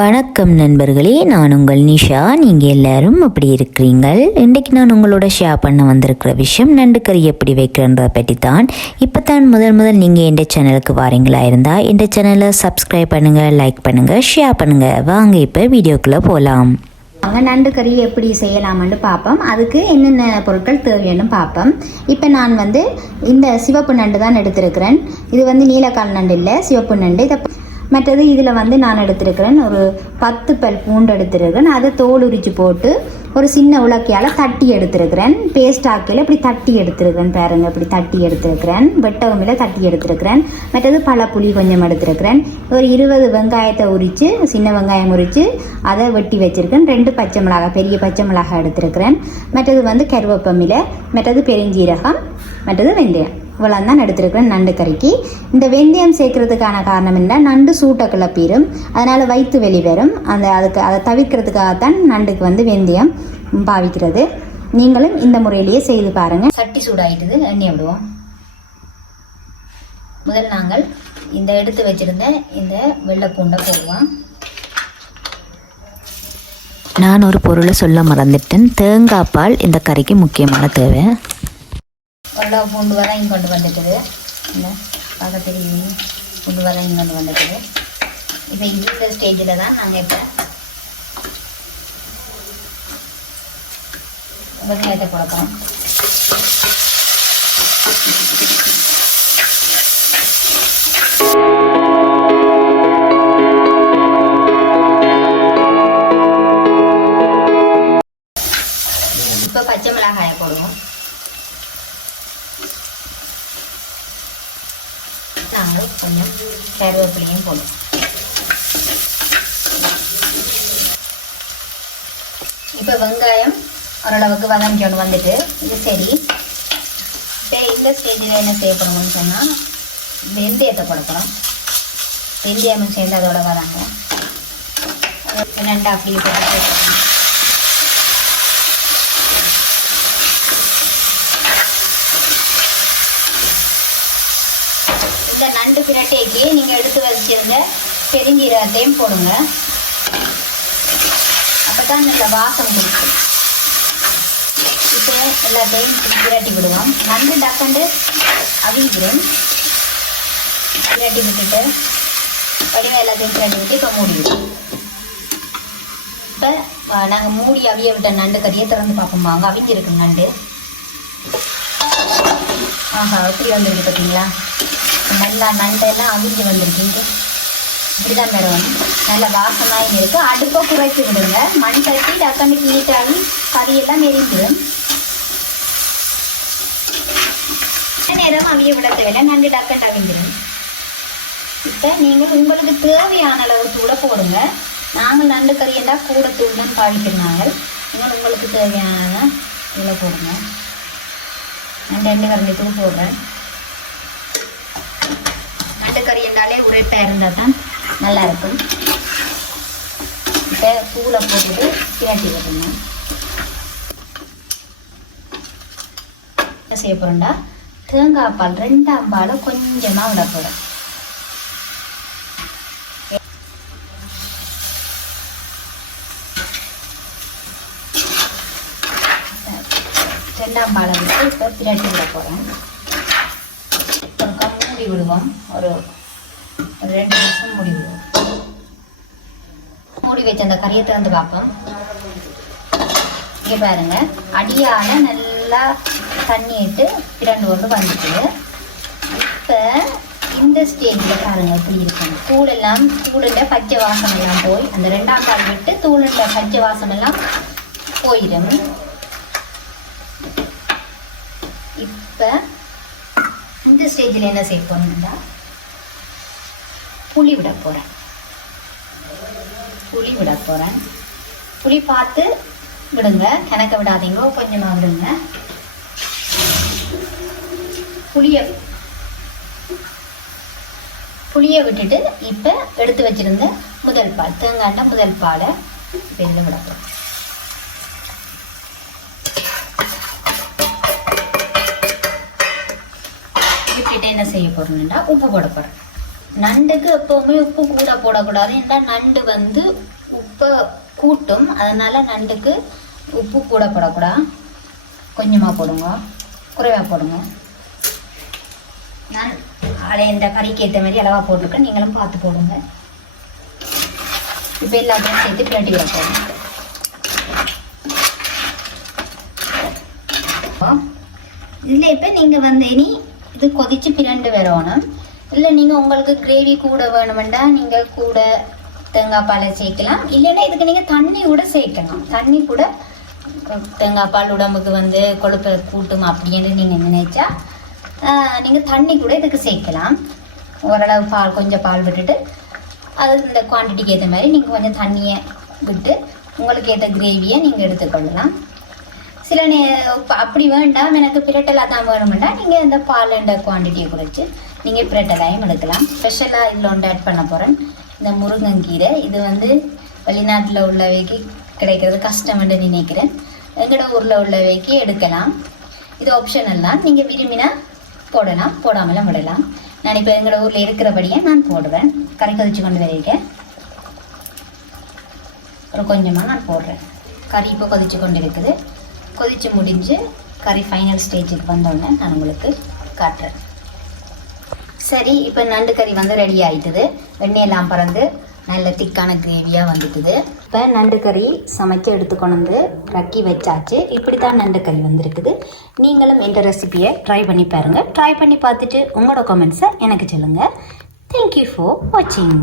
வணக்கம் நண்பர்களே நான் உங்கள் நிஷா. நீங்கள் எல்லாரும் அப்படி இருக்கிறீங்கள் இன்றைக்கு நான் உங்களோட ஷேர் பண்ண வந்திருக்கிற விஷயம் நண்டு கறி எப்படி வைக்கிறன்றதை பற்றி தான் இப்போ தான் முதல் முதல் நீங்கள் எந்த சேனலுக்கு வாரீங்களா இருந்தால் எந்த சேனலை சப்ஸ்கிரைப் பண்ணுங்கள் லைக் பண்ணுங்கள் ஷேர் பண்ணுங்கள் வாங்க இப்போ வீடியோக்குள்ளே போகலாம் அவங்க நண்டு கறி எப்படி செய்யலாம்னு பார்ப்போம். அதுக்கு என்னென்ன பொருட்கள் தேவைன்னு பார்ப்போம். இப்போ நான் வந்து இந்த சிவப்பு நண்டு தான் எடுத்திருக்கிறேன். இது வந்து நீலக்கால் நண்டு இல்லை சிவப்பு நண்டு. இதை மற்றது இதில் வந்து நான் எடுத்திருக்கிறேன் ஒரு பத்து பல் பூண்டு எடுத்திருக்கிறேன். அதை தோல் உரிச்சு போட்டு ஒரு சின்ன உலக்கையால் தட்டி எடுத்திருக்கிறேன். பேஸ்ட் ஆக்கையில் இப்படி தட்டி எடுத்திருக்கிறேன் பாருங்க இப்படி தட்டி எடுத்திருக்கிறேன். வெட்டகமில் தட்டி எடுத்திருக்கிறேன். மற்றது பல புளி கொஞ்சம் எடுத்திருக்கிறேன். ஒரு இருபது வெங்காயத்தை உரித்து சின்ன வெங்காயம் உரித்து அதை வெட்டி வச்சிருக்கேன் ரெண்டு பச்சை மிளகாய் பெரிய பச்சை மிளகாய் எடுத்திருக்கிறேன். மற்றது வந்து கருவேப்பமில மற்றது பெருஞ்சீரகம் மற்றது வெந்தயம். இவ்வளோ தான் எடுத்திருக்கிறேன் நண்டு கறிக்கு. இந்த வெந்தயம் சேர்க்கறதுக்கான காரணம் என்ன? நண்டு சூட்டை கிளப்பிடும் அதனால் வயிற்று வெளி வரும். அந்த அதுக்கு அதை தவிர்க்கிறதுக்காகத்தான் நண்டுக்கு வந்து வெந்தயம் பாவிக்கிறது. நீங்களும் இந்த முறையிலேயே செய்து பாருங்கள் சட்டி சூடாயிட்டது எண்ணெய் விடுவோம். முதல் நாங்கள் இந்த எடுத்து வச்சிருந்த இந்த வெள்ளைப்பூண்டை போடுவோம். நான் ஒரு பொருளை சொல்ல மறந்துட்டேன். தேங்காய் பால் இந்த கறிக்கு முக்கியமான தேவை. வெள்ளை பூண்டு வதங்கி கொண்டு வந்துட்டுது. இந்த பக்கத்தில் பூண்டு வதங்கி கொண்டு வந்துட்டுது. இப்போ இந்த ஸ்டேஜில் தான் நாங்கள் இப்போ வெங்காயத்தை கொடுப்போம் இப்போ பச்சை மிளகாயை போடுவோம். நாங்கள் கொஞ்சம் கருவேப்பிலையும் போடுவோம் இப்போ வெங்காயம் ஓரளவுக்கு வதங்கிட்டு வந்துட்டு இது சரி. இப்போ இந்த ஸ்டேஜில் என்ன செய்யப்படணும்னு சொன்னால் வெந்தயத்தை கொடுக்கணும் வெந்தயம் சேர்ந்து அதோட வராங்க ரெண்டாக அப்படியே போட்டு ரெண்டு நண்டு பிரட்டைக்கு நீங்கள் எடுத்து வச்சிருந்த பெருஞ்சீரகத்தையும் போடுங்க. அப்போ தான் இந்த வாசம் கொடுக்கும். இப்போ எல்லாத்தையும் பிரட்டி விடுவோம். நண்டு டக்கண்டு அவிஞ்சிடும் பிரட்டி விட்டுட்டு வடிவம் எல்லாத்தையும் பிரட்டி விட்டு இப்போ மூடிவிடுவோம் இப்போ நாங்கள் மூடி அவிய விட்ட நண்டு கறியை திறந்து பார்ப்போம். வாங்க அவிஞ்சிருக்கு நண்டு. ஆஹா எப்படி வந்துருக்கு பார்த்தீங்களா நல்லா நண்டெல்லாம் அவிஞ்சு வந்துருக்கு. இப்படிதான் வரும் நல்ல வாசமாக இருக்கு. அடுப்பை குறைச்சி விடுங்க. மண் தட்டி டக்குன்னு கீட்டாகி கறியெல்லாம் நெறிஞ்சிடும் நேரம் அவிய விட தேவையில்லை நண்டு டக்கட்டு அவிஞ்சிடும் இப்போ நீங்கள் உங்களுக்கு தேவையான அளவு கூட போடுங்க. நாங்கள் நண்டு கறி இருந்தால் கூட தூள் பாதிக்கிறாங்க நீங்கள். உங்களுக்கு தேவையான இதில் போடுங்க. நான் ரெண்டு கரண்டி தூள் போடுறேன் நண்டு கறி கரெக்டாக இருந்தால் தான் நல்லா இருக்கும். இப்போ பூவில் போட்டுட்டு பிரட்டி விட்டுங்க என்ன செய்ய போகிறோம்டா தேங்காய் பால் ரெண்டாம் பாலை கொஞ்சமாக விட போகிறோம் ரெண்டாம் பாலை விட்டு இப்போ பிரட்டி விட போகிறேன் ஒரு மூடி விடுவோம். ஒரு ஒரு ரெண்டு நிமிஷம் மூடி விடுவோம் மூடி வச்ச அந்த கறியை திறந்து பார்ப்போம். இங்கே பாருங்க. அடியால நல்லா தண்ணி இட்டு இரண்டு கொண்டு வந்துட்டு இப்போ இந்த ஸ்டேஜில் பாருங்க எப்படி இருக்கும். தூளெல்லாம் தூளில் பச்சை வாசம் எல்லாம் போய் அந்த ரெண்டாம் கால் விட்டு தூளில் பச்சை வாசம் எல்லாம் போயிடும் இப்போ இந்த ஸ்டேஜில் என்ன செய்ய புளி விட போகிறேன் புளி விட போகிறேன் புளி பார்த்து விடுங்க. கணக்க விடாதீங்க. கொஞ்சமாக விடுங்க. புளியை புளியை விட்டுட்டு இப்போ எடுத்து வச்சிருந்த முதல் பால் தேங்காய்னா முதல் பாலை இப்போ விட போகிறேன் விட்டுட்டு என்ன செய்ய போறோம்னா உப்பு போட போறேன். நண்டுக்கு எப்பவுமே உப்பு கூட போடக்கூடாது. ஏன்னா நண்டு வந்து உப்பை கூட்டும். அதனால நண்டுக்கு உப்பு கூட போடக்கூடாது. கொஞ்சமாக போடுங்க. குறைவாக போடுங்க. நான் அதை இந்த கறிக்கு ஏற்ற மாதிரி அளவாக போட்டிருக்கேன். நீங்களும் பார்த்து போடுங்க. இப்போ எல்லாத்தையும் சேர்த்து பிரட்டி வைப்போம் இதில் இப்போ நீங்கள் வந்து இனி இது கொதிச்சு பிரண்டு வரணும் இல்லை நீங்கள் உங்களுக்கு கிரேவி கூட வேணுமெண்டா நீங்கள் கூட தேங்காய் பாலை சேர்க்கலாம். இல்லைன்னா இதுக்கு நீங்கள் தண்ணி கூட சேர்க்கலாம். தண்ணி கூட தேங்காய் பால் உடம்புக்கு வந்து கொழுப்பை கூட்டும் அப்படின்னு நீங்கள் நினைச்சா நீங்கள் தண்ணி கூட இதுக்கு சேர்க்கலாம். ஓரளவு பால் கொஞ்சம் பால் விட்டுட்டு அது இந்த குவான்டிட்டிக்கு ஏற்ற மாதிரி நீங்கள் கொஞ்சம் தண்ணியை விட்டு உங்களுக்கு ஏற்ற கிரேவியை நீங்கள் எடுத்துக்கொள்ளலாம். சில நே அப்படி வேண்டாம் எனக்கு பிரட்டலாக தான் வேணுமெண்டா நீங்கள் இந்த பாலண்ட குவான்டிட்டியை குறைச்சி நீங்கள் பிரட்டலாயும் எடுக்கலாம். ஸ்பெஷலாக இதில் ஒன்று ஆட் பண்ண போகிறேன் இந்த முருங்கங்கீரை இது வந்து வெளிநாட்டில் உள்ளவைக்கு கிடைக்கிறது கஷ்டம்னு நினைக்கிறேன். எங்களோட ஊரில் உள்ளவைக்கு எடுக்கலாம். இது ஆப்ஷனல் தான். நீங்கள் விரும்பினா போடலாம். போடாமலும் விடலாம். நான் இப்போ எங்களோட ஊரில் இருக்கிறபடியே நான் போடுவேன் கறி கொதிச்சு கொண்டு வரைக்கேன் ஒரு கொஞ்சமாக நான் போடுறேன். கறி இப்போ கொதிச்சு கொண்டு இருக்குது கொதிச்சு முடிஞ்சு கறி ஃபைனல் ஸ்டேஜுக்கு வந்தோடனே நான் உங்களுக்கு காட்டுறேன். சரி இப்போ நண்டு கறி வந்து ரெடி ஆயிட்டுது. எண்ணெயெல்லாம் பறந்து நல்ல திக்கான கிரேவியாக வந்துட்டுது. இப்போ நண்டு கறி சமைக்க எடுத்துக்கொண்டு வந்து ரக்கி வச்சாச்சு. இப்படி தான் நண்டு கறி வந்திருக்குது. நீங்களும் இந்த ரெசிபியை ட்ரை பண்ணி பாருங்கள் ட்ரை பண்ணி பார்த்துட்டு உங்களோட கமெண்ட்ஸை எனக்கு சொல்லுங்கள் தேங்க்யூ ஃபார் வாட்சிங்